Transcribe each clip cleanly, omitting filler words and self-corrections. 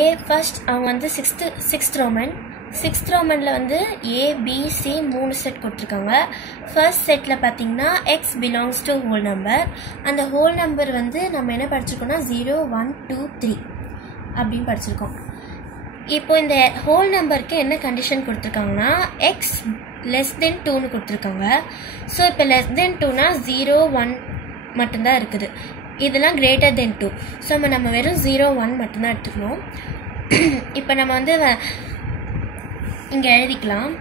ஏ first அவங்க வந்து sixth ரோமனில் வந்து ஏபிசி 3 செட் கொடுத்துருக்காங்க. ஃபர்ஸ்ட் செட்டில் பார்த்தீங்கன்னா X belongs to whole number. அந்த ஹோல் நம்பர் வந்து நம்ம என்ன படிச்சிருக்கோம்னா 0 1 2 3 அப்படின்னு படிச்சிருக்கோம். இப்போ இந்த ஹோல் நம்பருக்கு என்ன கண்டிஷன் கொடுத்துருக்காங்கன்னா எக்ஸ் லெஸ் தென் 2ன்னு கொடுத்துருக்காங்க. ஸோ இப்போ லெஸ் தென் 2னா 0 1 மட்டும்தான் இருக்குது. இதெல்லாம் கிரேட்டர் தென் 2. ஸோ நம்ம வெறும் 0 1 மட்டும்தான் எடுத்துக்கணும். இப்போ நம்ம வந்து இங்கே எழுதிக்கலாம்.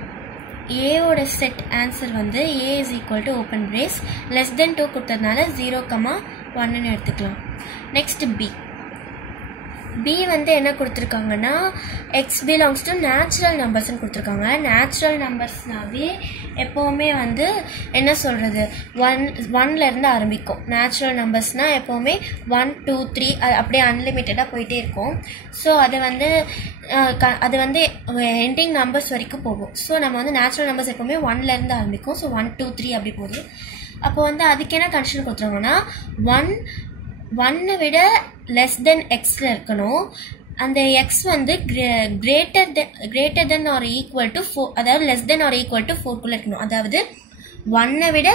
ஏவோட செட் ஆன்சர் வந்து A is equal to open brace less than 2 கொடுத்ததுனால 0, 1ன்னு எடுத்துக்கலாம். நெக்ஸ்ட் பி வந்து என்ன கொடுத்துருக்காங்கன்னா எக்ஸ் பிலாங்ஸ் டு நேச்சுரல் நம்பர்ஸ்ன்னு கொடுத்துருக்காங்க. நேச்சுரல் நம்பர்ஸ்னாவே எப்போவுமே வந்து என்ன சொல்கிறது 1லேருந்து ஆரம்பிக்கும். நேச்சுரல் நம்பர்ஸ்னால் எப்போவுமே 1 2 3 அது அப்படியே அன்லிமிட்டடாக போயிட்டே இருக்கும். ஸோ அது வந்து எண்டிங் நம்பர்ஸ் வரைக்கும் போகும். ஸோ நம்ம வந்து நேச்சுரல் நம்பர்ஸ் எப்போவுமே 1லேருந்து ஆரம்பிக்கும். ஸோ 1 2 3 அப்படி போகுது. அப்போ வந்து அதுக்கு என்ன கண்டிஷன் கொடுத்துருவாங்கன்னா 1 விட லெஸ் தென் எக்ஸில் இருக்கணும். அந்த எக்ஸ் வந்து greater than or equal to 4, அதாவது less than or equal to 4குள்ளே இருக்கணும். அதாவது 1 விட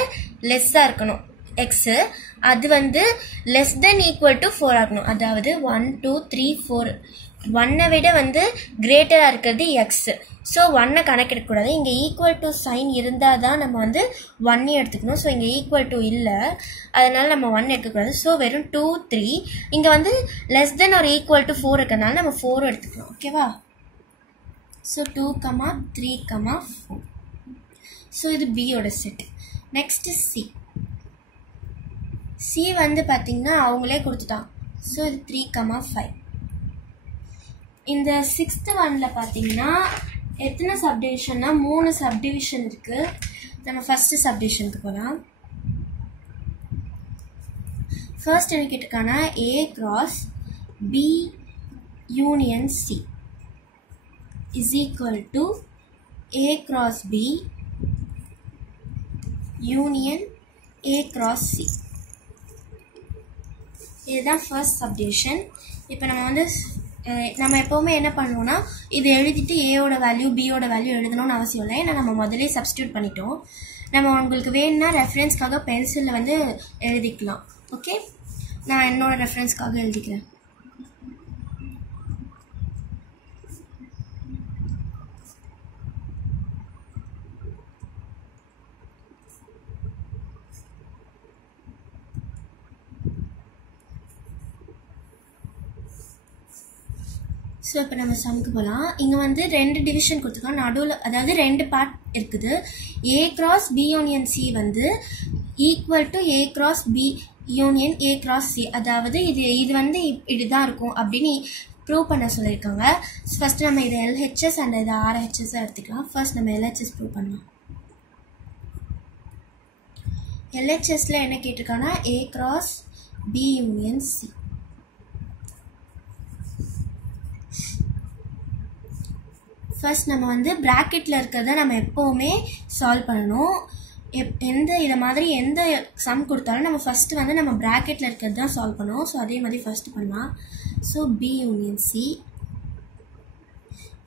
லெஸ்ஸாக இருக்கணும் எக்ஸு. அது வந்து லெஸ் தென் ஈக்குவல் டு 4 ஆகணும். அதாவது 1 2 3 4 1 விட வந்து கிரேட்டராக இருக்கிறது எக்ஸு. ஸோ 1 கணக்கெடுக்கக்கூடாது. இங்கே ஈக்குவல் டு சைன் இருந்தால் தான் நம்ம வந்து 1 எடுத்துக்கணும். ஸோ இங்கே ஈக்குவல் டு இல்லை, அதனால் நம்ம 1 எடுக்கக்கூடாது. ஸோ வெறும் 2 3. இங்கே வந்து less than or equal to 4 இருக்கிறதுனால நம்ம 4 எடுத்துக்கலாம். ஓகேவா? ஸோ 2, 3, 4. ஸோ இது பியோட செட். நெக்ஸ்ட்டு சி வந்து பார்த்திங்கன்னா அவங்களே கொடுத்துட்டான். ஸோ இது 3, 5. இந்த 6th ஒன்னில் பார்த்தீங்கன்னா எத்தனை சப்டிவிஷன்னா 3 சப்டிவிஷன் இருக்குது. நம்ம ஃபஸ்ட்டு சப்டிவிஷனுக்கு போகலாம். ஃபர்ஸ்ட் என்ன கேட்டிருக்காங்கன்னா A cross B union C is equal to A cross B union A cross C. இதுதான் ஃபர்ஸ்ட் சப்டிவிஷன். இப்போ நம்ம எப்போவுமே என்ன பண்ணுவோம்னா இது எழுதிட்டு ஏயோட வேல்யூ பியோட வேல்யூ எழுதணும்னு அவசியம் இல்லை. ஏன்னா நம்ம முதலே சப்ஸ்டியூட் பண்ணிட்டோம். நம்ம உங்களுக்கு வேணும்னா ரெஃபரன்ஸ்க்காக பென்சிலில் வந்து எழுதிக்கலாம். ஓகே, நான் என்னோட ரெஃபரன்ஸ்க்காக எழுதிக்கிறேன். ஸோ இப்போ நம்ம சம்க்கு போகலாம். இங்கே வந்து 2 டிவிஷன் கொடுத்துருக்கோம் நடுவில், அதாவது 2 பார்ட் இருக்குது. A cross B union C வந்து equal to A cross B union A cross C. அதாவது இது வந்து இப்படிதான் இருக்கும் அப்படின்னு ப்ரூவ் பண்ண சொல்லியிருக்காங்க. ஃபர்ஸ்ட் நம்ம இது எல்ஹெச்எஸ் அண்ட் இது ஆர்ஹெச்எஸ் எடுத்துக்கலாம். ஃபர்ஸ்ட் நம்ம எல்ஹெச்எஸ் ப்ரூவ் பண்ணலாம். எல்ஹெச்எஸ்ல என்ன கேட்டிருக்காங்கன்னா A cross B union C. First நம்ம வந்து ப்ராக்கெட்டில் இருக்கிறத நம்ம எப்போவுமே சால்வ் பண்ணணும். இதை மாதிரி எந்த சம் கொடுத்தாலும் நம்ம ஃபஸ்ட்டு வந்து நம்ம ப்ராக்கெட்டில் இருக்கிறது தான் சால்வ் பண்ணுவோம். ஸோ அதே மாதிரி ஃபஸ்ட்டு பண்ணலாம். So B union C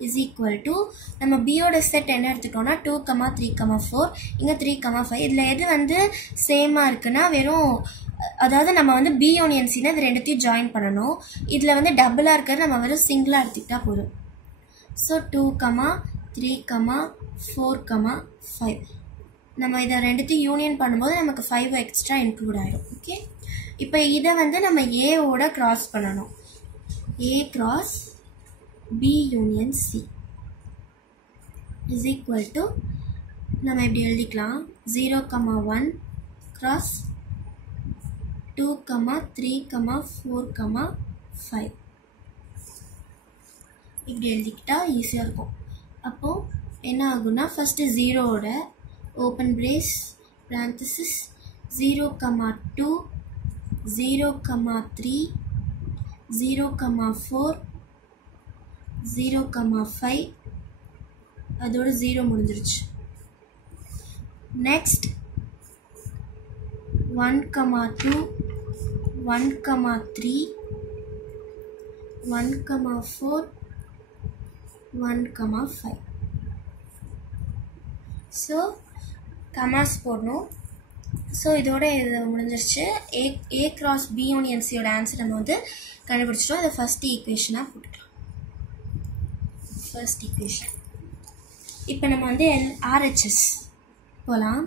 is equal to நம்ம பியோட செட் என்ன எடுத்துட்டோம்னா 2, 3, 4. இங்கே 3, 5. இதில் எது வந்து சேமாக இருக்குன்னா வெறும், அதாவது நம்ம வந்து பி யூனியன் சின்னா இது ரெண்டுத்தையும் ஜாயின் பண்ணணும். இதில் வந்து டபுளாக இருக்கிறது நம்ம வெறும் சிங்கிளாக எடுத்துக்கிட்டா போதும். ஸோ 2, 3, 4, 5. நம்ம இதை ரெண்டுத்தையும் யூனியன் பண்ணும்போது நமக்கு 5 எக்ஸ்ட்ரா இன்க்ளூட் ஆகிடும். ஓகே, இப்போ இதை வந்து நம்ம ஏவோட கிராஸ் பண்ணணும். A cross B union C is equal to நம்ம இப்படி எழுதிக்கலாம். 0, 1 கிராஸ் 2, 3, 4, 5 இப்படி எழுதிக்கிட்டா ஈஸியாக இருக்கும். அப்போது என்ன ஆகும்னா ஃபஸ்ட்டு 0ஓட ஓப்பன் பிரேஸ் parenthesis 0, 2, 0, 3, 0, 4, 0, 5 அதோட 0 முடிஞ்சிருச்சு. நெக்ஸ்ட் 1, 2, 1, 3, 1, 4, 1, 5. ஸோ கமாஸ் போடணும். ஸோ இதோட இது முடிஞ்சிருச்சு. A cross B union Cயோட ஆன்சர் நம்ம வந்து கண்டுபிடிச்சிட்டோம். அதை ஃபர்ஸ்ட் ஈக்குவேஷனாக போட்டுக்கலாம். First equation. இப்போ நம்ம வந்து RHS போகலாம்.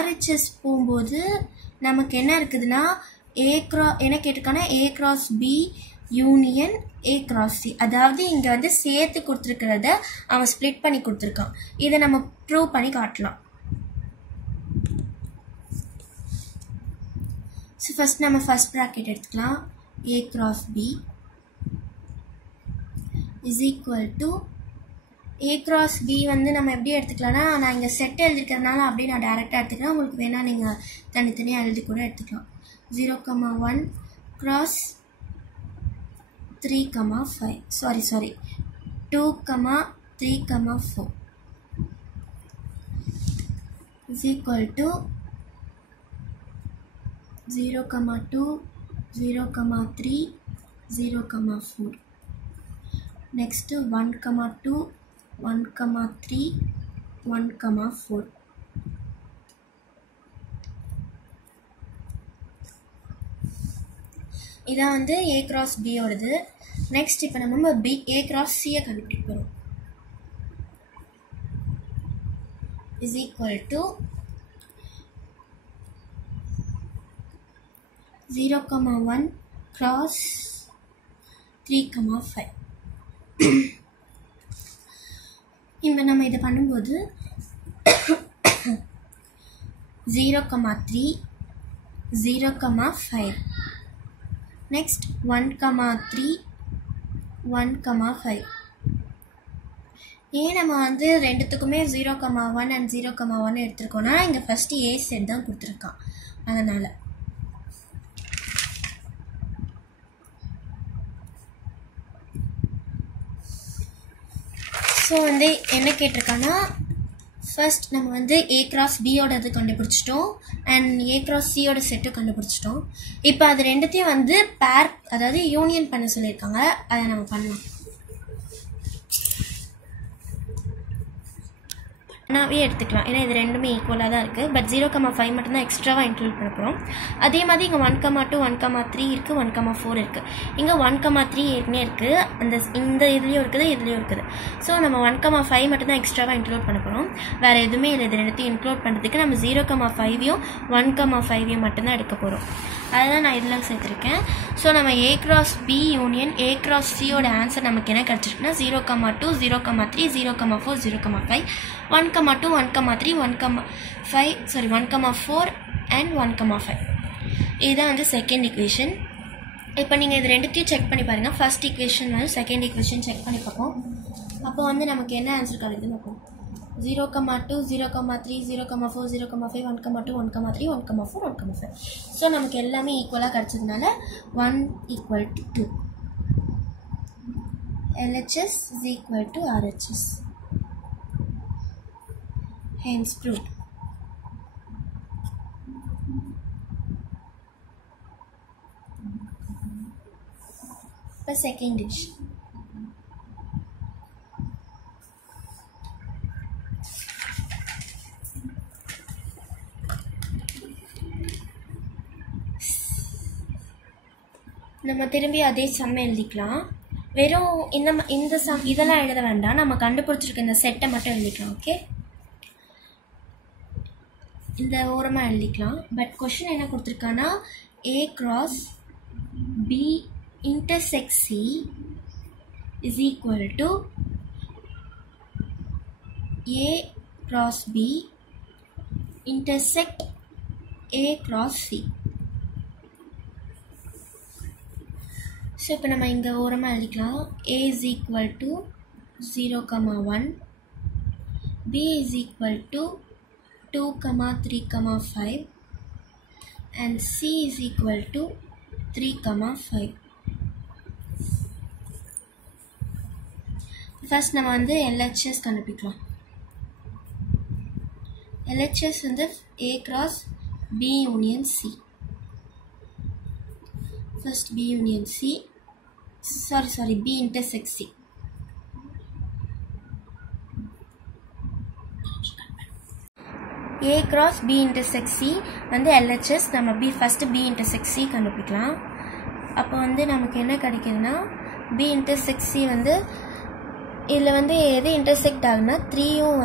RHS போகும்போது நமக்கு என்ன இருக்குதுன்னா என்ன கேட்டிருக்காங்கன்னா A cross B union A cross C. அதாவது இங்கே வந்து சேர்த்து கொடுத்துருக்கிறத அவன் ஸ்ப்ளிட் பண்ணி கொடுத்துருக்கான். இதை நம்ம ப்ரூவ் பண்ணி காட்டலாம். ஸோ ஃபர்ஸ்ட் நம்ம ஃபர்ஸ்ட் ப்ராக்கெட் எடுத்துக்கலாம். A cross B is equal to A cross B வந்து நம்ம எப்படி எடுத்துக்கலாம்னா, நான் இங்கே செட் எழுதிக்கிறதுனால அப்படியே நான் டேரெக்டாக எடுத்துக்கலாம். உங்களுக்கு வேணால் நீங்கள் தனித்தனியாக எழுதி கூட எடுத்துக்கலாம். 0, 1 cross 3, 5 sorry 2, 3, 4 is equal to 0, 2, 0, 3, 0, 4. Next 1, 2, 1, 3, 1, 4. இதான் வந்து A cross B ஓடது. நெக்ஸ்ட் இப்போ நம்ம A cross C கண்டுபிடிக்க போகிறோம். is equal to 0, 1 cross 3, 5. இப்போ நம்ம இதை பண்ணும்போது 0, 3, 0, 5. நெக்ஸ்ட் 1, 3, 1, 5. ஏன் நம்ம வந்து ரெண்டுத்துக்குமே 0, 1 அண்ட் 0, 1 எடுத்துருக்கோம்னா இங்கே ஃபஸ்ட்டு A செட் தான் கொடுத்துருக்கான். அதனால் ஸோ வந்து என்ன கேட்டிருக்கான்னா, ஃபர்ஸ்ட் நம்ம வந்து A cross B ஓட இது கண்டுபிடிச்சிட்டோம் அண்ட் A cross C ஓட செட்டும் கண்டுபிடிச்சிட்டோம். இப்போ அது ரெண்டுத்தையும் வந்து பேர், அதாவது யூனியன் பண்ண சொல்லியிருக்காங்க. அதை நம்ம பண்ணலாம். நாவே எடுத்துக்கலாம், ஏன்னா இது ரெண்டுமே ஈக்குவலாக தான் இருக்குது. பட் 0, 5 மட்டும்தான் எக்ஸ்ட்ராவாக இன்க்ளூட் பண்ண போகிறோம். அதே மாதிரி இங்கே 1, 2, 1, 3 இருக்குது, 1, 4 இருக்குது. இங்கே 1, 3 ஏற்கனவே இருக்குது, இந்த இதுலேயும் இருக்குது, இதுலேயும் இருக்குது. ஸோ நம்ம 1, 5 மட்டும்தான் எக்ஸ்ட்ராவாக இன்க்ளூட் பண்ண போகிறோம். வேறு எதுவுமே இல்லை. இது ரெண்டுத்தையும் இன்க்ளூட் பண்ணுறதுக்கு நம்ம 0, 5யும் 1, 5யும் மட்டும்தான் எடுக்க போகிறோம். அதுதான் நான் இதில் சேர்த்துருக்கேன். ஸோ நம்ம A cross B union A cross C ஓட ஆன்சர் நமக்கு என்ன கிடச்சிருக்குன்னா 0, 2, 0, 3, 0, 4, 0, 5, 1, 2, 1, 3, 1, 4 and 1, 5. இதுதான் வந்து செகண்ட் ஈக்குவேஷன். இப்போ நீங்கள் இது ரெண்டுத்தையும் செக் பண்ணி பாருங்கள். ஃபர்ஸ்ட் ஈக்குவேஷன் வந்து செகண்ட் ஈக்குவேஷன் செக் பண்ணி பார்ப்போம். அப்போ வந்து நமக்கு என்ன ஆன்சர் கிடைக்குதுன்னு பார்ப்போம். 0, 2, 0, 3, 0, 4, 0, 5, 1, 2, 1, 3, 1, 4, 1, 5. ஸோ நமக்கு எல்லாமே ஈக்குவலாக கிடச்சதுனால 1 = 2. LHS is equal to RHS. Hence proved. The second dish. நம்ம திரும்பி அதே சம் எழுதிக்கலாம். வெறும் இந்த சம் இதெல்லாம் எழுத வேண்டாம். நம்ம கண்டுபிடிச்சிருக்க இந்த செட்டை மட்டும் எழுதிக்கலாம். ஓகே, இந்த ஓரமாக எழுதிக்கலாம். பட் கொஷின் என்ன கொடுத்துருக்கான்னா, A cross B intersect C is equal to A cross B intersect A cross C. So இப்போ நம்ம இங்கே ஓரமாக எழுதிக்கலாம். A is equal to 0, 1, B is equal to 2, 3, 5 and C is equal to 3, 5. First நம்ம வந்து LHS கண்டுபிடிக்கலாம். LHS வந்து A cross B union C. First B union C. sorry B intersect C. A cross B intersect C வந்து LHS. நம்ம first B intersect C கண்டுபிடிக்கலாம். அப்போ வந்து நமக்கு என்ன கிடைக்குதுன்னா B intersect C வந்து இதில் வந்து எது இன்டர்செக்ட் ஆகுனா 3யும்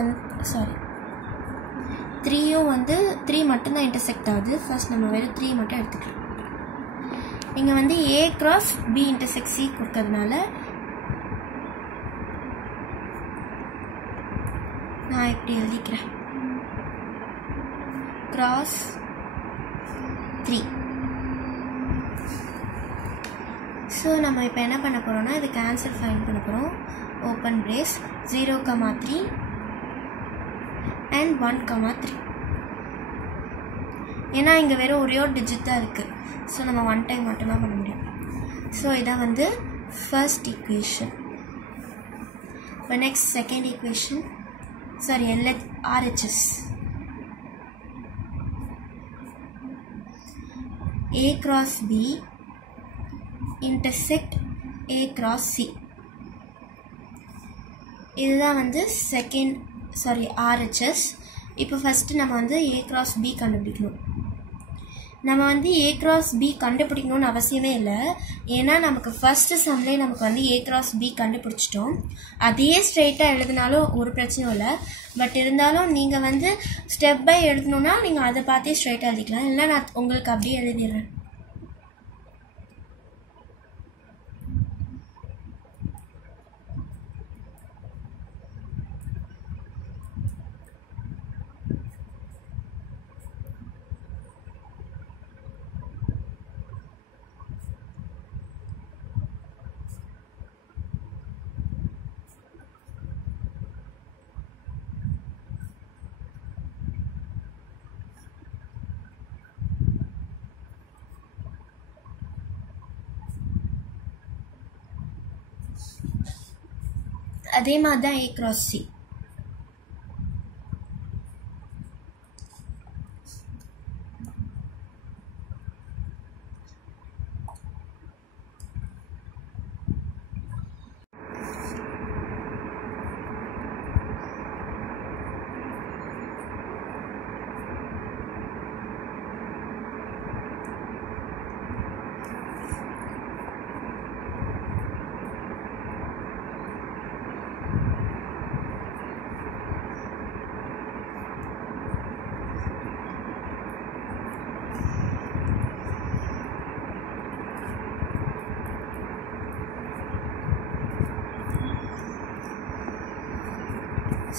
வந்து 3 மட்டும்தான் இன்டர்செக்ட் ஆகுது. ஃபர்ஸ்ட் நம்ம வெறும் 3 மட்டும் எடுத்துக்கலாம். இங்கே வந்து A cross B intersect C கொடுக்கறதுனால நான் இப்படி எழுதிக்கிறேன், cross 3. ஸோ நம்ம இப்போ என்ன பண்ண போகிறோம்னா இதுக்கு ஆன்சர் ஃபைண்ட் பண்ண போகிறோம். Open brace 0,3 and 1,3. ஏன்னா இங்கே வெறும் ஒரே ஒரு டிஜிட் தான் இருக்குது. ஸோ நம்ம 1 டைம் மட்டும்தான் பண்ண முடியும். ஸோ இதான் வந்து ஃபர்ஸ்ட் ஈக்குவேஷன். இப்போ next second equation, sorry RHS. A cross B intersect A cross C. இதுதான் வந்து RHS. இப்போ ஃபஸ்ட்டு நம்ம வந்து A cross B கண்டுபிடிக்கணும். நம்ம வந்து A cross B கண்டுபிடிக்கணும்னு அவசியமே இல்லை. ஏன்னா நமக்கு ஃபஸ்ட்டு சம்லேயே நமக்கு வந்து A cross B கண்டுபிடிச்சிட்டோம். அதே ஸ்ட்ரெயிட்டாக எழுதினாலும் ஒரு பிரச்சனையும் இல்லை. பட் இருந்தாலும் நீங்கள் வந்து ஸ்டெப் பை எழுதணுன்னா நீங்கள் அதை பார்த்தே ஸ்ட்ரெயிட்டாக எழுதிக்கலாம். இல்லை நான் உங்களுக்கு அப்படியே எழுதிடுறேன். அதே மாதிரி தான் A cross C.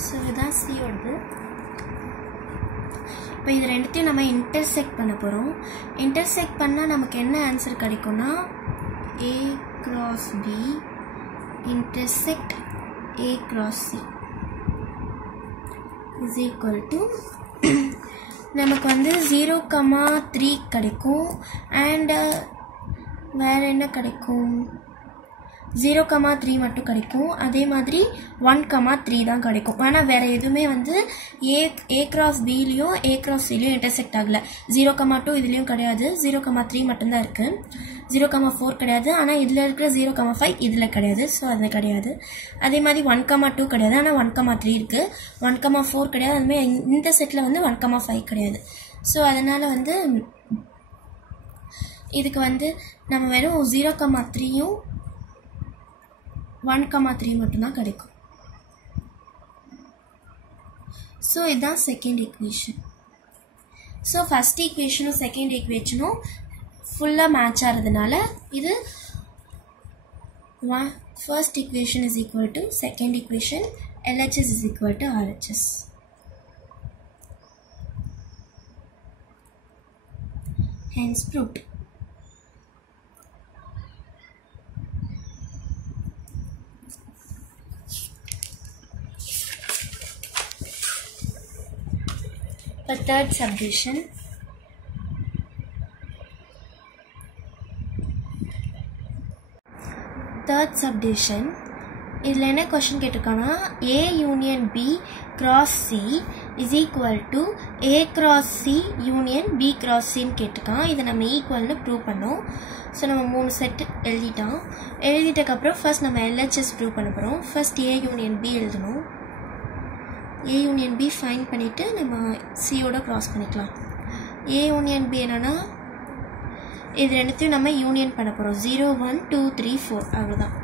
ஸோ இதுதான் சியோடது. இப்போ இது ரெண்டுத்தையும் நம்ம இன்டர்செக்ட் பண்ண போகிறோம். இன்டர்செக்ட் பண்ணால் நமக்கு என்ன ஆன்சர் கிடைக்கும்னா A cross B intersect A cross C is equal to நமக்கு வந்து 0,3 கிடைக்கும். அண்ட் வேறு என்ன கிடைக்கும், 0,3 மட்டும் கிடைக்கும். அதே மாதிரி 1,3 தான் கிடைக்கும். ஆனால் வேறு எதுவுமே வந்து A cross Bலேயும் A cross Cலேயும் இன்டர்செக்ட் ஆகலை. 0,2 இதுலேயும் கிடையாது, 0,3 மட்டும்தான் இருக்குது. 0,4 கிடையாது, ஆனால் இதில் இருக்கிற 0,5 இதில் கிடையாது. ஸோ அது கிடையாது. அதே மாதிரி 1,2 கிடையாது, ஆனால் 1,3 இருக்குது. 1,4 கிடையாது, அதுமாதிரி இந்த செட்டில் வந்து 1,5 கிடையாது. ஸோ அதனால் வந்து இதுக்கு வந்து நம்ம வெறும் 0,3யும் 1,3 மட்டும்தான் கிடைக்கும். ஸோ இதுதான் செகண்ட் ஈக்குவேஷன். ஸோ ஃபஸ்ட் ஈக்குவேஷனும் செகண்ட் ஈக்குவேஷனும் ஃபுல்லாக மேட்ச் ஆகிறதுனால இது first equation is equal to second equation, LHS is equal to RHS. Hence proved. The third subdivision, இதில் என்ன கொஷின் கேட்டிருக்காங்கன்னா A union B cross C is equal to A cross C union B cross Cன்னு கேட்டிருக்கான். இதை நம்ம ஈக்குவல்னு prove பண்ணோம். So நம்ம 3 செட்டு எழுதிட்டக்கப்புறம் ஃபர்ஸ்ட் நம்ம LHS ப்ரூவ் பண்ண போகிறோம். ஃபர்ஸ்ட் A யூனியன் B எழுதணும். A யூனியன் B ஃபைண்ட் பண்ணிவிட்டு நம்ம சியோட க்ராஸ் பண்ணிக்கலாம். A யூனியன் B என்னென்னா இது ரெண்டுத்தையும் நம்ம யூனியன் பண்ண போகிறோம். 0 1 2 3 4 அவ்வளோதான்.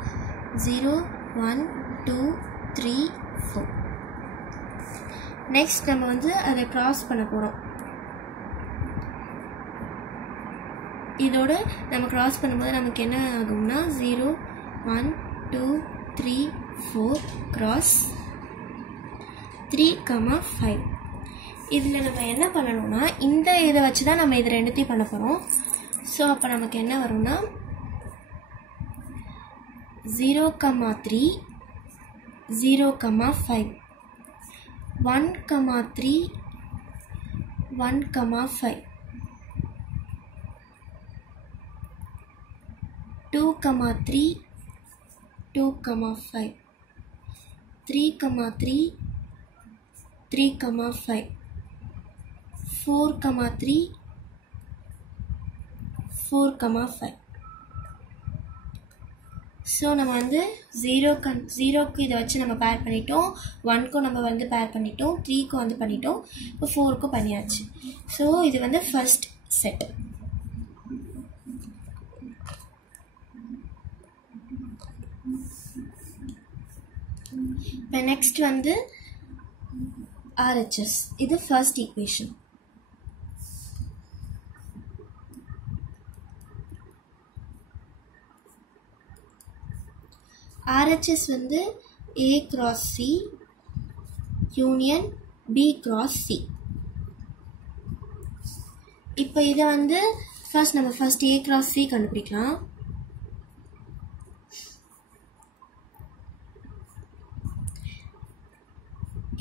0 1 2 3 4. நெக்ஸ்ட் நம்ம வந்து அதை க்ராஸ் பண்ண போகிறோம். இதோட நம்ம க்ராஸ் பண்ணும்போது நமக்கு என்ன ஆகும்னா 0 1 2 3 4 க்ராஸ் 3, 5. இதில் நம்ம என்ன பண்ணணும்னா இந்த இதை வச்சு தான் நம்ம இது ரெண்டுத்தையும் பண்ண போகிறோம். ஸோ அப்போ நமக்கு என்ன வரும்னா 0, 3 0, 5 1, 3 1, 5 2, 3 2, 5 3, 3 3, 5 4, 3 4, 5. ஸோ நம்ம வந்து 0க்கு இதை வச்சு நம்ம பேர் பண்ணிட்டோம், 1க்கும் நம்ம வந்து பேர் பண்ணிட்டோம், 3க்கும் வந்து பண்ணிட்டோம், இப்போ 4க்கும் பண்ணியாச்சு. ஸோ இது வந்து ஃபர்ஸ்ட் செட். இப்போ நெக்ஸ்ட் வந்து RHS. இது ஃபர்ஸ்ட் ஈக்குவேஷன். RHS வந்து A cross C union B cross C. இப்போ இதை வந்து நம்ம ஃபர்ஸ்ட் A cross C கண்டுபிடிக்கலாம்.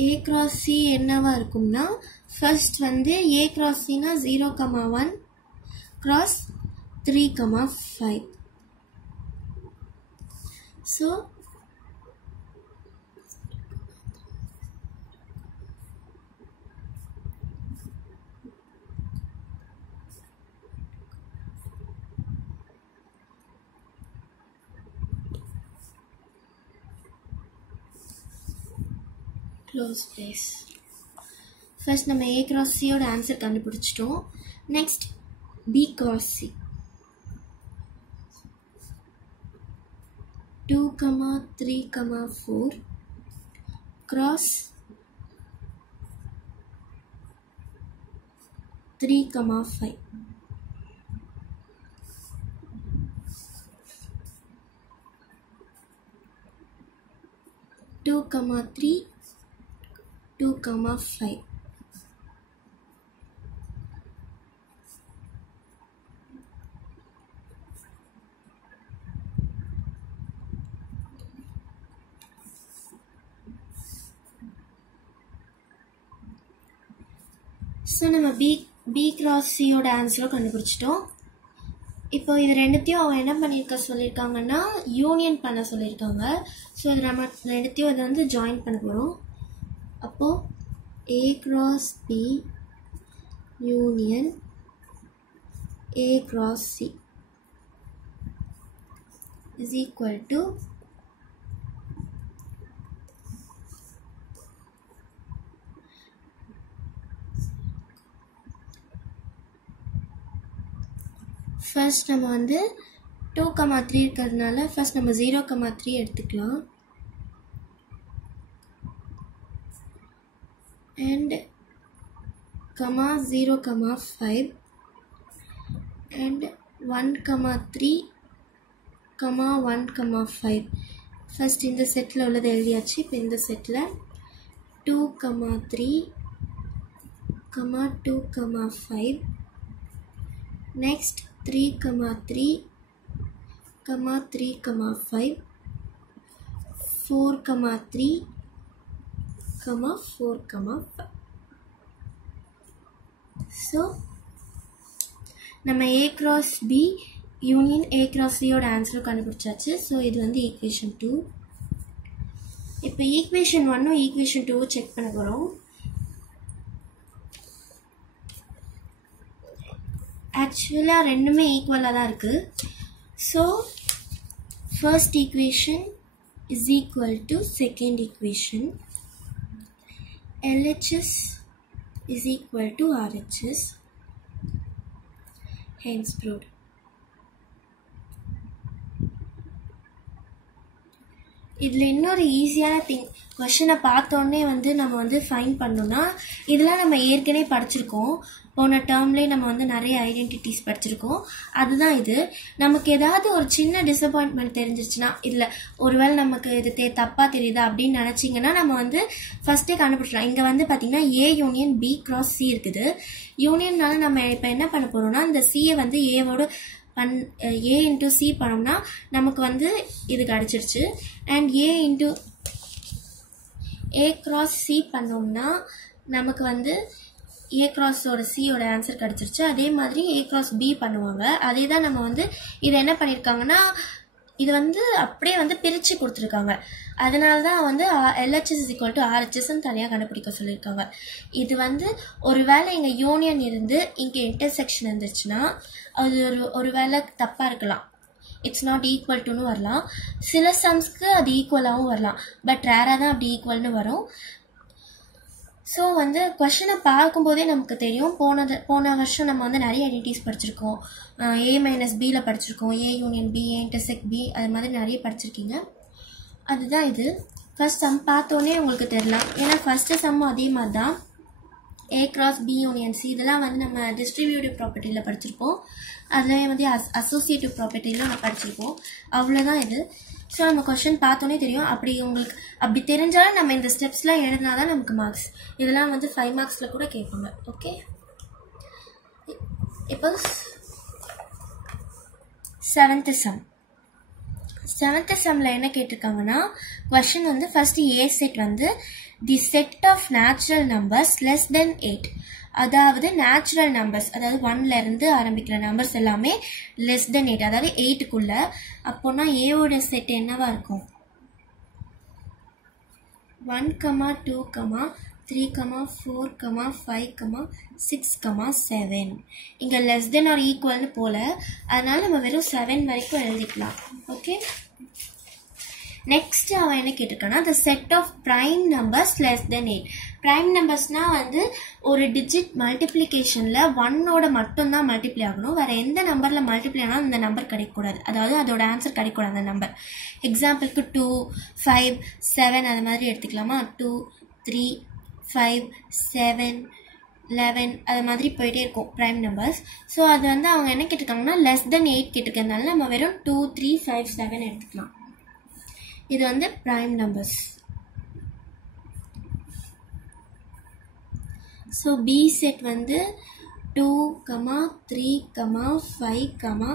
A cross C என்னவா இருக்கும்னா ஃபர்ஸ்ட் வந்து A cross C னா 0, 1 cross 3, 5. So close place. First நம்ம A cross C ஓட ஆன்சர் கண்டுபிடிச்சிட்டோம். Next B cross C 2, 3, 4 cross 3, 5. Two, 3, 2, 5. So நம்ம B cross C ஓட ஆன்சரும் கண்டுபிடிச்சிட்டோம். இப்போ இது ரெண்டுத்தையும் அவங்க என்ன சொல்லியிருக்காங்கன்னா யூனியன் பண்ண சொல்லியிருக்காங்க. ஸோ இது நம்ம ரெண்டுத்தையும் இதை வந்து ஜாயின் பண்ண போகிறோம். அப்போது A cross B union A cross C is equal to first நம்ம வந்து 2, 3 இருக்கிறதுனால ஃபர்ஸ்ட் நம்ம 0, 3 எடுத்துக்கலாம். and 0, 5 and 1, 3, 1, 5. ஃபர்ஸ்ட் இந்த செட்டில் உள்ளது எழுதியாச்சு. இப்போ இந்த செட்டில் 2, 3, 2, 5 next 3, 3, 3, 5 4, 3, 4, 5. So நம்ம A cross B union A cross C ஓட ஆன்சர் கண்டுபிடிச்சாச்சு. ஸோ இது வந்து ஈக்குவேஷன் 2. இப்போ ஈக்குவேஷன் 1 ஈக்குவேஷன் 2 செக் பண்ண போகிறோம். ஆக்சுவலாக ரெண்டுமே ஈக்குவலாக தான் இருக்குது. So first equation is equal to second equation. LHS is equal to RHS. Hence proved. இதில் இன்னொரு ஈஸியான கொஷனை பார்த்தோன்னே நம்ம ஃபைன் பண்ணோம்னா, இதெல்லாம் நம்ம ஏற்கனவே படிச்சிருக்கோம். போன டேர்ம்லேயே நம்ம நிறைய ஐடென்டிட்டிஸ் படிச்சிருக்கோம். அதுதான் இது. நமக்கு ஏதாவது ஒரு சின்ன டிசப்பாயின்மெண்ட் தெரிஞ்சிருச்சுன்னா, இதில் ஒருவேளை நமக்கு இது தப்பாக தெரியுதா அப்படின்னு நினச்சிங்கன்னா நம்ம ஃபஸ்ட்டே கண்டுபிடிச்சலாம். இங்கே பார்த்தீங்கன்னா A union B cross C இருக்குது. யூனியன்னால நம்ம இப்போ என்ன பண்ண போகிறோம்னா, இந்த சியை ஏவோட A into C பண்ணோம்னா நமக்கு இது கிடச்சிருச்சு. And A into A cross C பண்ணோம்னா நமக்கு A crossோட Cயோட ஆன்சர் கிடச்சிருச்சு. அதே மாதிரி A cross B பண்ணுவாங்க. அதே தான் நம்ம இதை என்ன பண்ணியிருக்காங்கன்னா, இது அப்படியே பிரித்து கொடுத்துருக்காங்க. அதனால தான் LHS is equal to RHS தனியாக கண்டுபிடிக்க சொல்லியிருக்காங்க. இது ஒரு வேளை இங்கே யூனியன் இருந்து இங்கே இன்டர்செக்ஷன் இருந்துச்சுன்னா அது ஒரு வேளை தப்பாக இருக்கலாம். இட்ஸ் நாட் ஈக்குவல் டுன்னு வரலாம். சில சம்ஸ்க்கு அது ஈக்குவலாகவும் வரலாம். பட் ரேராக தான் அப்படி ஈக்குவல்னு வரும். ஸோ கொஷனை பார்க்கும்போதே நமக்கு தெரியும். போன வருஷம் நம்ம நிறைய ஐடென்டிட்டிஸ் படிச்சிருக்கோம். A-Bல படிச்சிருக்கோம். A union B, A intersect B, அது மாதிரி நிறைய படிச்சிருக்கீங்க. அதுதான் இது. ஃபர்ஸ்ட் சம் பார்த்தோன்னே உங்களுக்கு தெரியலாம். ஏன்னா ஃபர்ஸ்ட்டு சம்மும் அதே மாதிரி தான். A cross B union C இதெல்லாம் நம்ம டிஸ்ட்ரிபியூட்டிவ் ப்ராப்பர்ட்டியில் படிச்சிருப்போம். அதில் அசோசியேட்டிவ் ப்ராப்பர்ட்டிலாம் நம்ம படிச்சிருப்போம். அவ்வளோதான் இது. ஸோ நம்ம கொஷின் பார்த்தோன்னே தெரியும். அப்படி தெரிஞ்சாலும் நம்ம இந்த ஸ்டெப்ஸ்லாம் எழுதினா தான் நமக்கு மார்க்ஸ். இதெல்லாம் 5 மார்க்ஸில் கூட கேட்பாங்க. ஓகே, இப்போ 7th சம். 7th சம்மில் என்ன கேட்டிருக்காங்கன்னா, question first A set the set of natural numbers less than 8. அதாவது நேச்சுரல் நம்பர்ஸ், அதாவது 1ல இருந்து ஆரம்பிக்கிற நம்பர்ஸ் எல்லாமே லெஸ் தென் 8, அதாவது 8க்குள்ள. அப்போனா ஏவோட செட் என்னவா இருக்கும்? 1, 2, 3, 4, 5, 6, 7. இங்கே லெஸ் தென் ஆர் ஈக்குவல்னு போல, அதனால நம்ம வெறும் 7 வரைக்கும் எழுதிக்கலாம். ஓகே, நெக்ஸ்ட் அவன் என்ன கேட்டிருக்கானா, the set of prime numbers less than 8. prime நம்பர்ஸ்னா ஒரு டிஜிட் மல்டிப்ளிகேஷன்ல 1ஓட மட்டும்தான் மல்டிப்ளை ஆகணும். வேற எந்த நம்பர்ல மல்டிப்ளை ஆனாலும் அந்த நம்பர் கிடைக்கக்கூடாது. அதாவது அதோட ஆன்சர் கிடைக்கூடாது அந்த நம்பர். எக்ஸாம்பிளுக்கு 2, 5, 7 அது மாதிரி எடுத்துக்கலாமா? 2, 3, 5, 7, 11 அது மாதிரி போயிட்டே இருக்கும் ப்ரைம் நம்பர்ஸ். ஸோ அது அவங்க என்ன கேட்டிருக்காங்கன்னா, லெஸ் தென் 8 கேட்டிருக்கிறதுனால நம்ம வெறும் 2, 3, 5, 7 எடுத்துக்கலாம். இது prime numbers. So B set 2, 3, 5,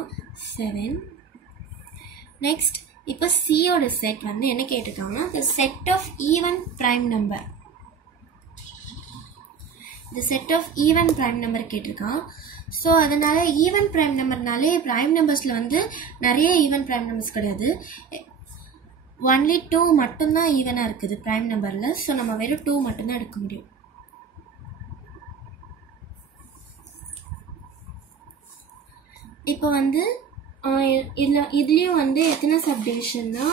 7. Next இப்போ C ஓட செட் என்ன கேட்டிருக்காங்கன்னா, the set of even prime number. the set of even prime number கேட்டிருக்கான். ஸோ அதனால ஈவன் ப்ரைம் நம்பர்னாலே ப்ரைம் நம்பர்ஸில் நிறைய ஈவன் ப்ரைம் நம்பர்ஸ் கிடையாது. ஒன்லி 2 மட்டும்தான் ஈவனாக இருக்குது ப்ரைம் நம்பரில். ஸோ நம்ம வெறும் 2 மட்டும்தான் எடுக்க முடியும். இப்போ இதுலேயும் எத்தனை சப்டிவிஷன்னா,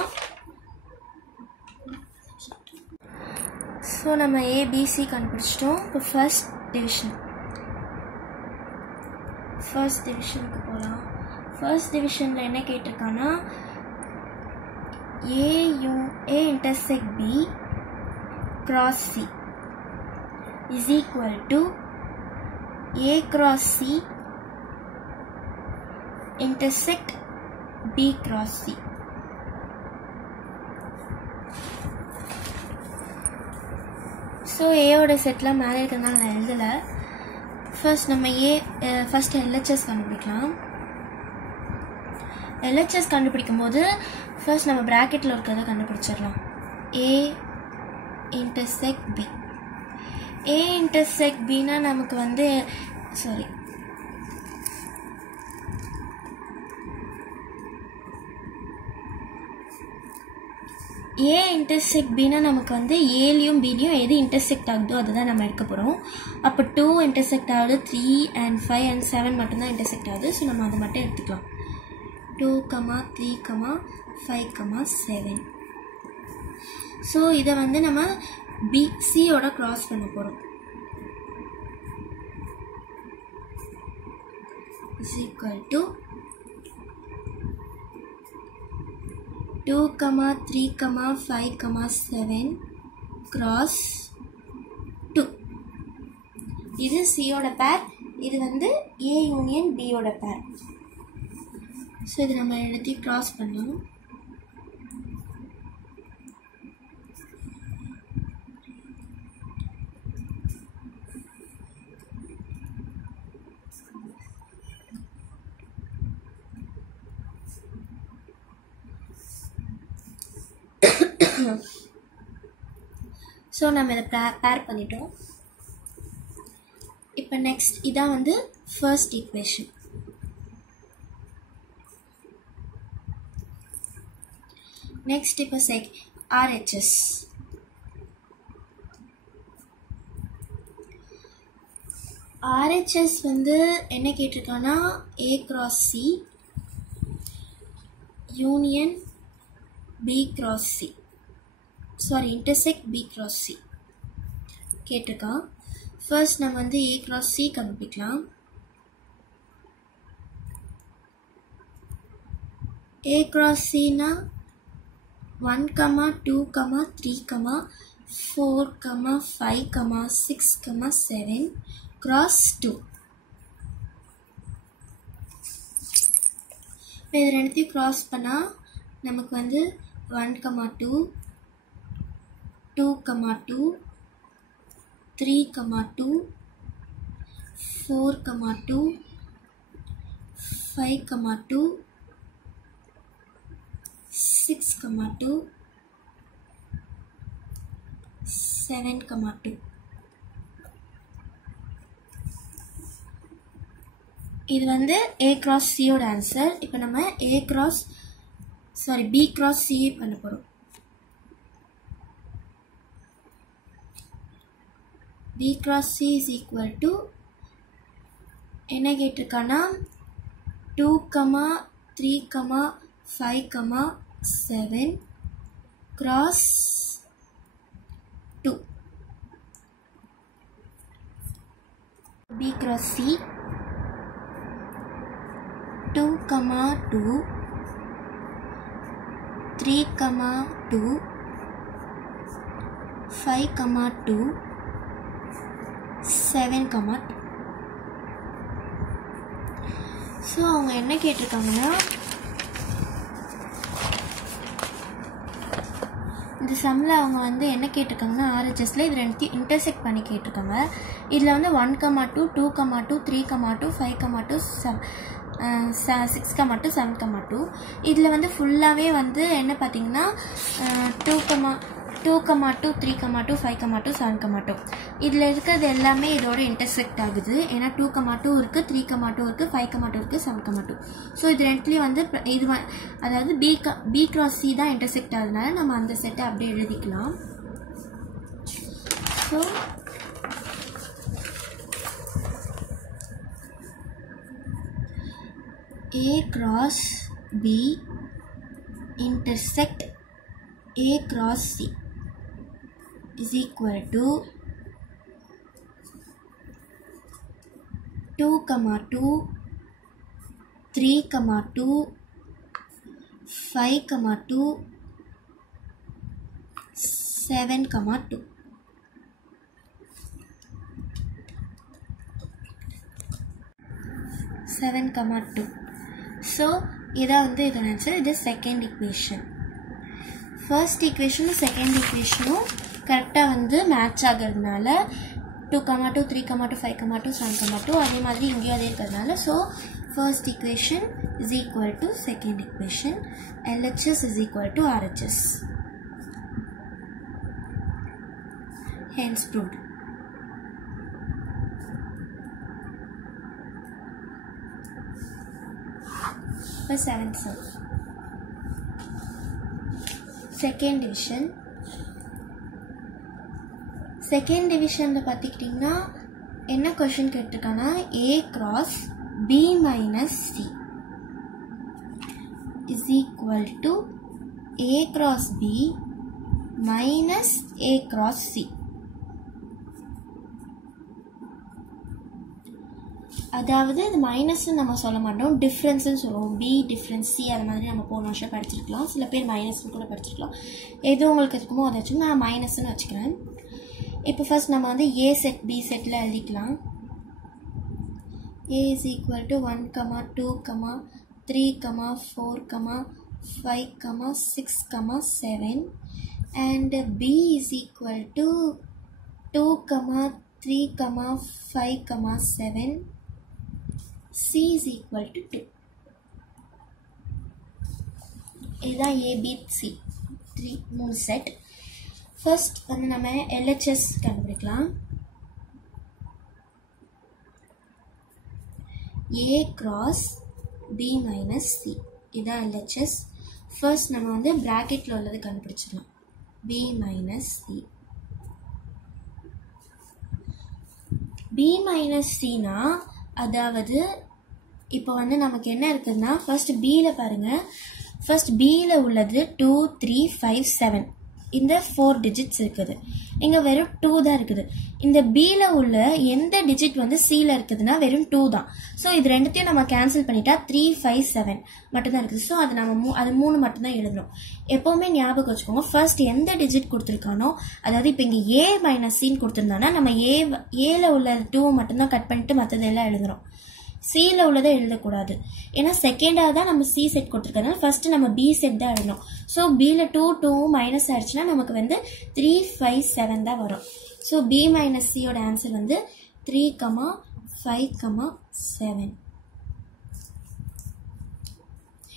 ஸோ நம்ம ABC கண்டுபிடிச்சிட்டோம். இப்போ ஃபர்ஸ்ட் டிவிஷனுக்கு போகலாம். ஃபர்ஸ்ட் டிவிஷனில் என்ன கேட்டிருக்கான்னா, A intersect B cross C is equal to A cross C intersect B cross C. So ஏயோட செட்லாம் மேலே இருக்கிறதுனால நான் எழுதலை. ஃபர்ஸ்ட் நம்ம ஃபர்ஸ்ட் LHS கண்டுபிடிக்கலாம். LHS கண்டுபிடிக்கும் போது ஃபர்ஸ்ட் நம்ம ப்ராக்கெட்டில் இருக்கிறத கண்டுபிடிச்சிடலாம். A intersect B. A intersect Bனா நமக்கு சாரி ஏ இன்டர்செக்ட் பின்னா நமக்கு வந்து ஏலையும் பிலையும் எது இன்டர்செக்ட் ஆகுதோ அதுதான் நம்ம எடுக்க போகிறோம். அப்போ 2 இன்டர்செக்ட் ஆகுது, 3 and 5 and 7 மட்டும்தான் இன்டர்செக்ட் ஆகுது. ஸோ நம்ம அதை மட்டும் எடுத்துக்கலாம். 2, 3, 5, 7. ஸோ இதை வந்து நம்ம சியோட க்ராஸ் பண்ண போகிறோம். is equal to 2, 3, 5, 7 cross 2. இது சியோட பேர், இது வந்து ஏ யூனியன் பியோட பேர். ஸோ இது நம்ம எழுதி கிராஸ் பண்ணலாம். ஸோ நம்ம இதை பேர் பண்ணிட்டோம். இப்போ நெக்ஸ்ட் இதான் வந்து ஃபர்ஸ்ட் ஈக்குவேஷன். நெக்ஸ்ட் இப்போ RHS. RHS வந்து என்ன கேட்டிருக்கான்னா A cross C union B cross C, sorry intersect B cross C கேட்டிருக்கான். ஃபர்ஸ்ட் நம்ம வந்து A cross C கண்டுபிடிக்கலாம். A cross C னா 1, 2, 3, 4, 5, 6, 7 cross 2. இப்போ இது ரெண்டுத்தையும் cross பண்ணால் நமக்கு வந்து 1, 2, 2, 2, 3, 2, 4, 2, 5, 2, 6, 2, 7, 2. இது வந்து A cross C ஓட ஆன்சர். இப்போ நம்ம B cross C பண்ண போகிறோம். B cross C is equal to என்ன கேட்டிருக்கான்னா 2, 3, 5, 7 cross 2. B cross C 2, 2, 3, 2, 5, 2, 7, 2. So அவங்க என்ன கேட்டிருக்காங்கன்னா இந்த சம்மில் அவங்க வந்து என்ன கேட்டிருக்காங்கன்னா RHSல இது ரெண்டுத்தையும் இன்டர்செக்ட் பண்ணி கேட்டிருக்காங்க. இதில் வந்து 1, 2, 2, 2, 3, 2, 5, 2, 6, 2, 7, 2. இதில் வந்து ஃபுல்லாகவே வந்து என்ன பார்த்தீங்கன்னா 2, 2, 3, 2, 5, 2, 7, 2. இதில் இருக்கிறது எல்லாமே இதோட இன்டர்செக்ட் ஆகுது. ஏன்னா 2, 2 இருக்குது, 3, 2 இருக்குது, 5, 2 இருக்குது, 7, 2. ஸோ இது ரெண்டுலேயும் வந்து இது அதாவது B cross C தான் இன்டர்செக்ட் ஆகுதுனால நம்ம அந்த செட்டை அப்படியே எழுதிக்கலாம். So A cross B intersect A cross C is equal to 2, 2, 3, 2, 5, 2, 7, 2. So இதான் வந்து இதோட ஆன்சர். இது செகண்ட் ஈக்குவேஷன். ஃபர்ஸ்ட் ஈக்குவேஷனும் செகண்ட் ஈக்குவேஷனும் கரெக்டாக வந்து மேட்ச் ஆகிறதுனால 2, 2, 3, 2, 5, 2, 7, 2 அதே மாதிரி இங்கேயும் அதே இருக்கிறதுனால so first equation is equal to second equation. LHS is equal to RHS. Hence proved. For 7th sum. Second டிவிஷனில் பார்த்துக்கிட்டிங்கன்னா என்ன கொஷின் கேட்டிருக்காங்கன்னா A cross B minus C is equal to A cross B minus A cross C. அதாவது அது மைனஸ்ன்னு நம்ம சொல்ல மாட்டோம், டிஃப்ரென்ஸ்ன்னு சொல்லுவோம். பி டிஃப்ரென்ஸ் சி அது மாதிரி நம்ம போன வருஷம் படிச்சிருக்கலாம். சில பேர் மைனஸ்ன்னு கூட படிச்சிருக்கலாம். எது உங்களுக்கு இருக்குமோ அதை வச்சு நான் மைனஸ்ன்னு வச்சுக்கிறேன். இப்போ ஃபர்ஸ்ட் நம்ம வந்து ஏ செட் பி செட்டில் எழுதிக்கலாம். A is equal to 1, 2, 3, 4, 5, 6, 7 and B is equal to 2, 3, 5, 7. C is equal to 2. இதுதான் ABC 3 செட். ஃபர்ஸ்ட் வந்து நம்ம LHS கண்டுபிடிக்கலாம். A cross B minus C இதுதான் LHS. ஃபர்ஸ்ட் நம்ம வந்து பிராக்கெட்டில் உள்ளது கண்டுபிடிச்சிடலாம். B minus C. B minus Cனா அதாவது இப்போ வந்து நமக்கு என்ன இருக்குதுன்னா ஃபர்ஸ்ட் Bயில் பாருங்கள். ஃபர்ஸ்ட் Bயில் உள்ளது 2, 3, 5, 7 இந்த 4 டிஜிட்ஸ் இருக்குது. இங்கே வெறும் 2 தான் இருக்குது. இந்த Bயில் உள்ள எந்த டிஜிட் வந்து Cயில் இருக்குதுன்னா வெறும் 2 தான். ஸோ இது ரெண்டுத்தையும் நம்ம கேன்சல் பண்ணிட்டா 3, 5, 7 மட்டும்தான் இருக்குது. ஸோ அது நம்ம அது 3 மட்டும்தான் எழுதணும். எப்போவுமே ஞாபகம் வச்சுக்கோங்க, ஃபர்ஸ்ட் எந்த டிஜிட் கொடுத்துருக்கானோ, அதாவது இப்போ இங்கே A மைனஸ் சின்னு கொடுத்துருந்தானா நம்ம ஏல உள்ள 2 மட்டும்தான் கட் பண்ணிட்டு மற்றதெல்லாம் எழுதுகிறோம். சியில் உள்ளதை எழுதக்கூடாது. ஏன்னா செகண்டாக தான் நம்ம சி செட் கொடுத்துருக்கறதுனால ஃபர்ஸ்ட் நம்ம பி செட் தான் எழுதணும். ஸோ பியில் 2 மைனஸ் ஆயிடுச்சுன்னா நமக்கு வந்து 3, 5, 7 தான் வரும். ஸோ பி மைனஸ் சியோட ஆன்சர் வந்து 3, 5, 7.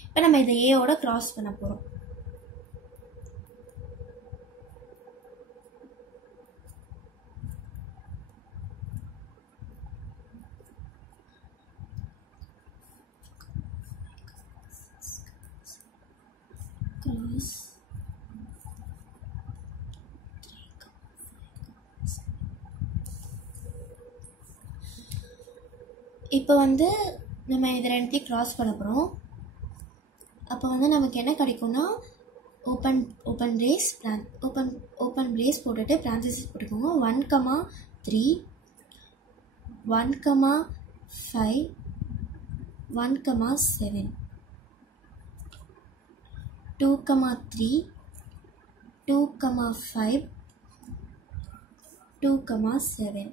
இப்போ நம்ம இதை ஏவோட கிராஸ் பண்ண போகிறோம். இப்போ வந்து நம்ம இதை ரெண்டுத்தையும் கிராஸ் பண்ண போகிறோம். அப்போ வந்து நமக்கு என்ன கிடைக்கும்னா ஓப்பன் பிரேஸ் போட்டுட்டு பிரான்சிஸ் போட்டுக்கோங்க. 1, 3, 1, 5, 1, 7, 2, 3, 2, 5, 2, 7,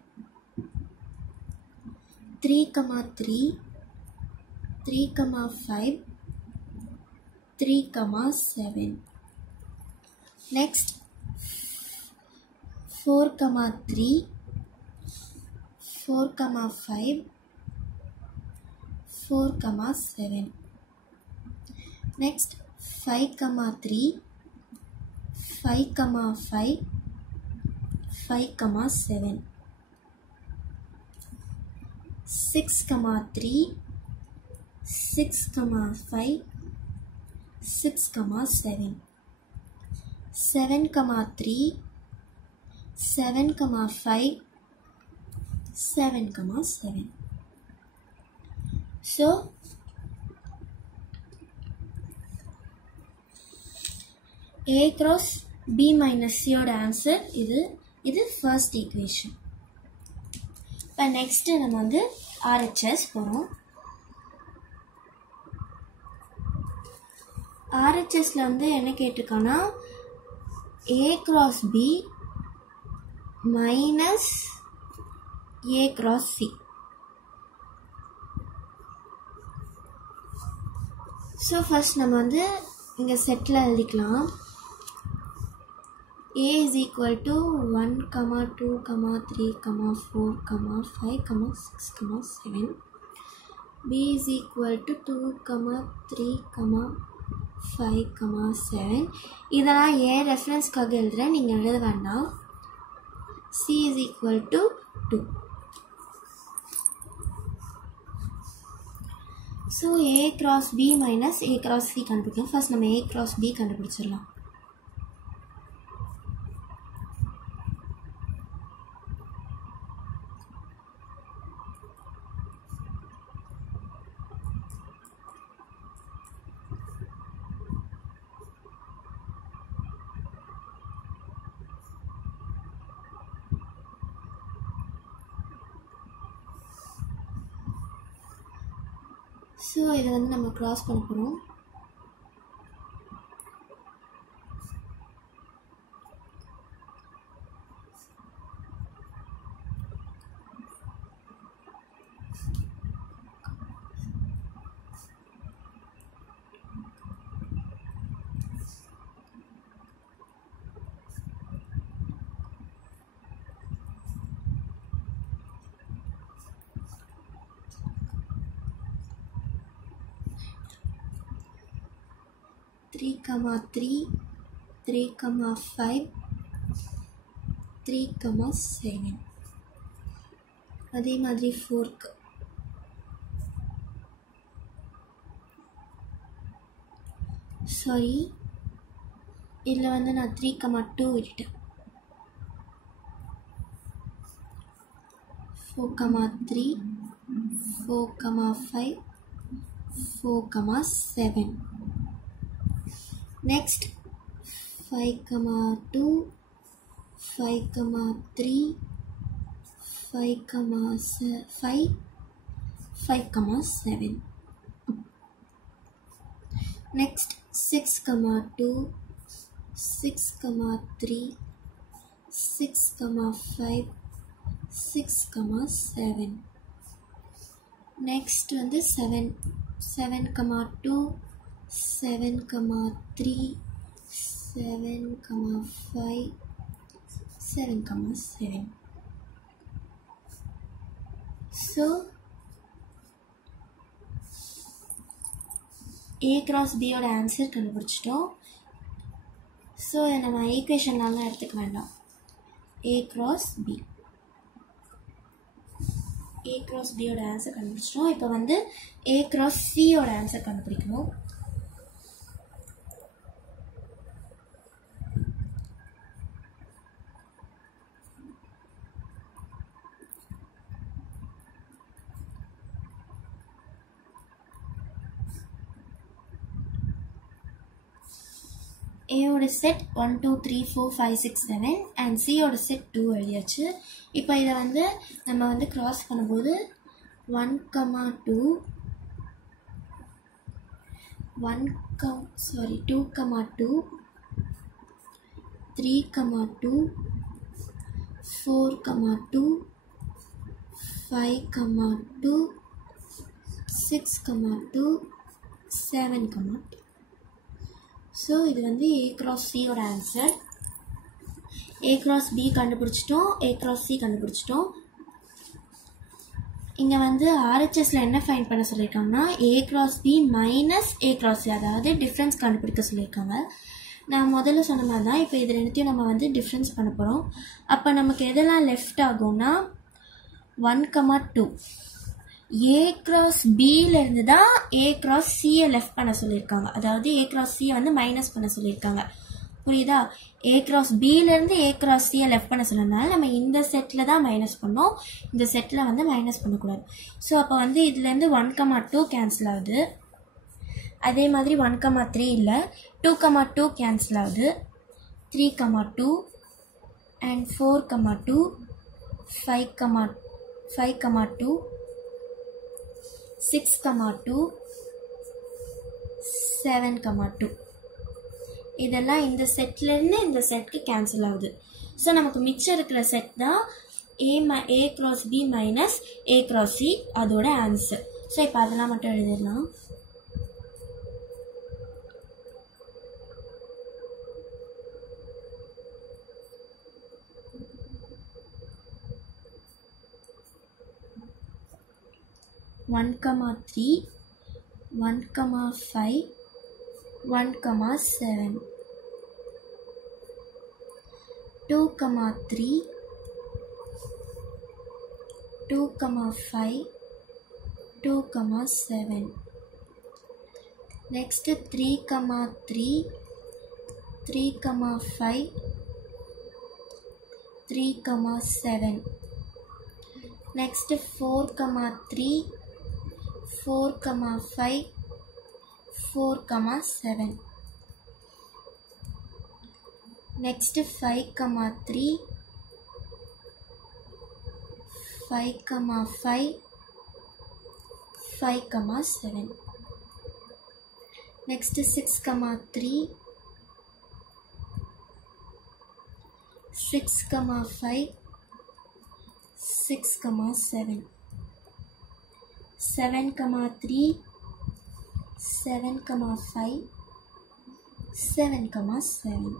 3, 3, 3, 5, 3, 7. Next 4, 3, 4, 5, 4, 7. Next 5, 3, 5, 5, 5, 7. 6, 3, 6, 5, 6, 7. 7, 3, 7, 5, 7, 7. So A cross B minus C ஓட ஆன்சர் இது ஃபர்ஸ்ட் ஈக்குவேஷன். இப்போ நெக்ஸ்ட் நம்ம வந்து RHS போகிறோம். RHSல வந்து என்ன கேட்டிருக்கான்னா A cross B minus A cross C. So first நம்ம வந்து இங்கே செட்டில் எழுதிக்கலாம். A is equal to 1, 2, 3, 4, 5, 6, 7. B is equal to 2, 3, 5, 7. இதெல்லாம் A ரெஃபரன்ஸ்க்காக எழுதுகிறேன், நீங்கள் எழுத வேண்டாம். C is equal to 2. So A cross B minus A cross C கண்டுபிடிக்கலாம். ஃபர்ஸ்ட் நம்ம A cross B கண்டுபிடிச்சிடலாம். ஸோ இதை வந்து நம்ம க்ராஸ் பண்ண போகிறோம். Three comma 3, 3 comma 5, 3 comma 7. அதே மாதிரி 4க்கு சாரி இதில் வந்து நான் 3 கமா 2 விட்டுட்டேன். 4 comma 3, 4 comma 5, 4 comma 7. Next 5 comma 2, 5 comma 3, 5 comma 5, 5 comma 7. Next 6 comma 2, 6 comma 3, 6 comma 5, 6 comma 7. Next வந்து 7, 7 comma 2, 7 comma 3, 7 comma 5, 7 comma 7. So A cross B ஓட ஆன்சர் கண்டுபிடிச்சிட்டோம். ஸோ இதை நம்ம ஈக்குவேஷன்லாம் எடுத்துக்க வேண்டாம். A cross B ஓட ஆன்சர் கண்டுபிடிச்சிட்டோம். இப்போ வந்து A cross C ஓட ஆன்சர் கண்டுபிடிக்கணும். A ஓட செட் 1 2 3 4 5 6 7 அண்ட் C ஓட செட் 2 எழுதியாச்சு. இப்போ இதை வந்து நம்ம வந்து கிராஸ் பண்ணும்போது 1 comma 2, 2 comma 2, 3 comma 2, 4 comma 2, 5 comma 2, 6 comma 2, 7 comma 2. So இது வந்து A cross C ஓட ஆன்சர். A cross B கண்டுபிடிச்சிட்டோம், A cross C கண்டுபிடிச்சிட்டோம். இங்கே வந்து RHSல என்ன ஃபைண்ட் பண்ண சொல்லியிருக்காங்கன்னா A cross B minus A cross C, அதாவது டிஃப்ரென்ஸ் கண்டுபிடிக்க சொல்லியிருக்காங்க. நான் முதல்ல சொன்ன மாதிரி தான் இப்போ இது ரெண்டுத்தையும் நம்ம வந்து டிஃப்ரென்ஸ் பண்ண போகிறோம். அப்போ நமக்கு எதெல்லாம் லெஃப்ட் ஆகும்னா 1 கமா 2 A cross Bலேருந்து தான் A cross Cயை லெஃப்ட் பண்ண சொல்லியிருக்காங்க. அதாவது A cross Cயை வந்து மைனஸ் பண்ண சொல்லியிருக்காங்க. புரியுதா? A cross Bலேருந்து A cross Cயை லெஃப்ட் பண்ண சொன்னதுனால நம்ம இந்த செட்டில் தான் மைனஸ் பண்ணோம், இந்த செட்டில் வந்து மைனஸ் பண்ணக்கூடாது. ஸோ அப்போ வந்து இதுலேருந்து 1 கமா 2 கேன்சல் ஆகுது. அதே மாதிரி 1 கமா 3 இல்லை, 2 கமா 2 கேன்சல் ஆகுது. 3 comma 2 and 4 comma 2, 5 comma 2, 6 comma 2, 7 comma 2. இதெல்லாம் இந்த செட்லேருந்து இந்த செட்க்கு கேன்சல் ஆகுது. ஸோ நமக்கு மிச்சம் இருக்கிற செட் தான் A cross B minus A cross C, அதோட ஆன்சர். ஸோ இப்போ அதெல்லாம் மட்டும் எழுதிடலாம். One comma 3, 1 comma 5, 1 comma 7, 2 comma 3, 2 comma 5, 2 comma 7. Next 3 comma 3, 3 comma 5, 3 comma 7. Next 4 comma 3, 4 comma 5, 4 comma 7. Next 5 comma 3, 5 comma 5, 5, 7. Next 6, 3, 6, 5, 6, 7. 7, 3, 7, 5, 7, 7.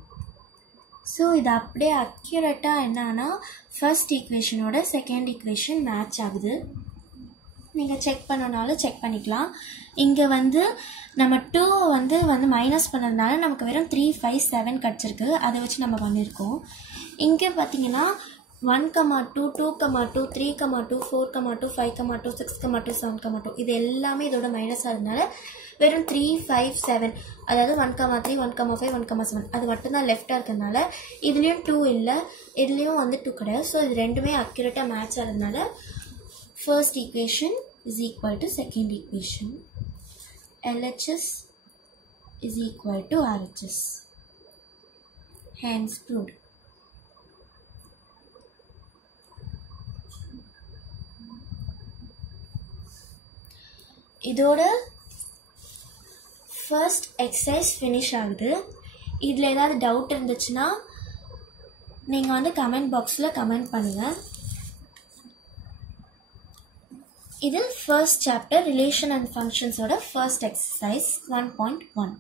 So இது அப்படியே அக்யூரேட்டாக என்னன்னா ஃபர்ஸ்ட் ஈக்குவேஷனோட செகண்ட் ஈக்குவேஷன் மேட்ச் ஆகுது. நீங்கள் செக் பண்ணனாலும் செக் பண்ணிக்கலாம். இங்கே வந்து நம்ம 2 வந்து மைனஸ் பண்ணதுனால நமக்கு வெறும் 3, 5, 7 கிடச்சிருக்கு. அதை வச்சு நம்ம பண்ணியிருக்கோம். இங்கே பார்த்தீங்கன்னா 1, 2, 2, 2, 3, 2, 4, 2, 5, 2, 6, 2, 7, 2 இது எல்லாமே இதோட மைனஸ் ஆகுதுனால வெறும் 3, 5, 7 அதாவது 1, 3, 1, 5, 1, 7 அது மட்டும்தான் லெஃப்டாக இருக்கிறதுனால இதுலேயும் 2 இல்லை, இதுலேயும் வந்து 2 கிடையாது. ஸோ இது ரெண்டுமே அக்யூரேட்டாக மேட்ச் ஆகிறதுனால first equation is equal to second equation. LHS is equal to RHS. Hence proved. இதோட first exercise finish ஆகுது. இதில் ஏதாவது டவுட் இருந்துச்சுன்னா நீங்கள் வந்து கமெண்ட் பாக்ஸில் கமெண்ட் பண்ணுங்கள். இது first chapter relation and functions ஓட first exercise 1.1.